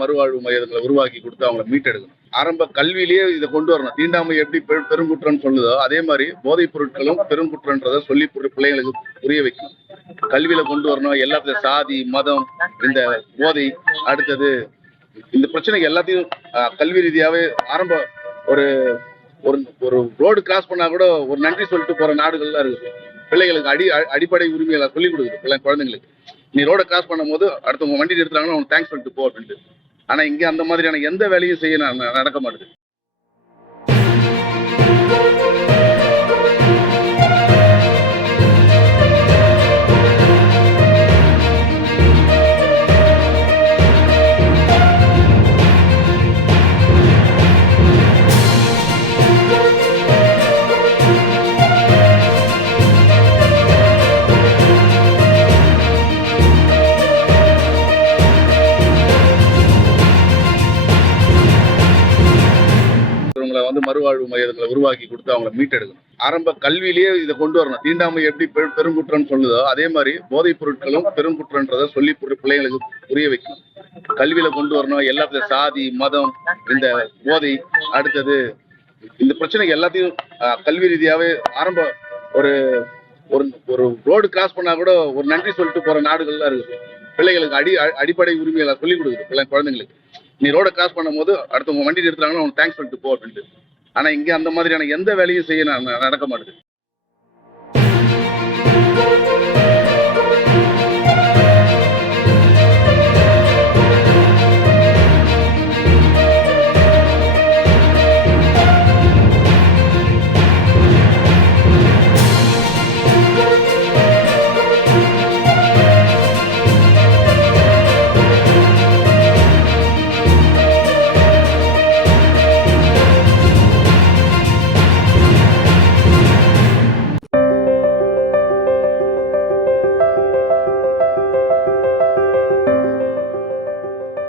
மறுவாழ்வு மையங்களை உருவாக்கி கொடுத்து அவங்களை மீட்டெடுக்கணும். ஆரம்ப கல்வியிலேயே இதை கொண்டு வரணும். தீண்டாமை எப்படி பெருங்குற்றம்னு சொல்லுதோ அதே மாதிரி போதைப் பொருட்களும் பெருங்குற்றன்றதை சொல்லி பிள்ளைங்களுக்கு புரிய வைக்கணும். கல்வியில கொண்டு வரணும். எல்லாத்தையும் சாதி மதம் இந்த போதை அடுத்தது இந்த பிரச்சனைக்கு எல்லாத்தையும் கல்வி ரீதியாவே ஆரம்ப ஒரு ஒரு ரோடு கிராஸ் பண்ணா கூட ஒரு நன்றி சொல்லிட்டு போற நாடுகள்லாம் இருக்கு. பிள்ளைகளுக்கு அடிப்படை உரிமைகளை சொல்லிக் கொடுக்குது குழந்தைங்களுக்கு. நீ ரோட கிராஸ் பண்ணும் போது அடுத்தவங்க வண்டி எடுத்துறாங்கன்னா அவனுக்கு தேங்க்ஸ் சொல்லிட்டு போ அப்படின்ட்டு. ஆனா இங்க அந்த மாதிரியான எந்த வேலையும் செய்ய நடக்க மாட்டேது. மறுவாழ்வு மையங்களை உருவாக்கி கொடுத்து அவங்களை மீட்டெடுக்கணும். ஆரம்ப கல்வியிலேயே இதை கொண்டு வரணும். தீண்டாமை எப்படி பெருங்குற்றம்னு சொல்லுதோ அதே மாதிரி போதைப் பொருட்களும் பெருங்குற்றன்றதை சொல்லி பிள்ளைங்களுக்கு புரிய வைக்கணும். கல்வியில கொண்டு வரணும். எல்லாத்தையும் சாதி மதம் இந்த போதை அடுத்தது இந்த பிரச்சனைக்கு எல்லாத்தையும் கல்வி ரீதியாவே ஆரம்ப ஒரு ஒரு ரோடு கிராஸ் பண்ணா கூட ஒரு நன்றி சொல்லிட்டு போற நாடுகள்லாம் இருக்கு. பிள்ளைகளுக்கு அடிப்படை உரிமைகளை சொல்லிக் கொடுக்குது குழந்தைங்களுக்கு. நீ ரோட கிராஸ் பண்ணும் போது அடுத்தவங்க வண்டி எடுத்துறாங்கன்னா அவனுக்கு தேங்க்ஸ் சொல்லிட்டு போ அப்படின்ட்டு. ஆனா இங்க அந்த மாதிரியான எந்த வேலையும் செய்ய நடக்க மாட்டேது.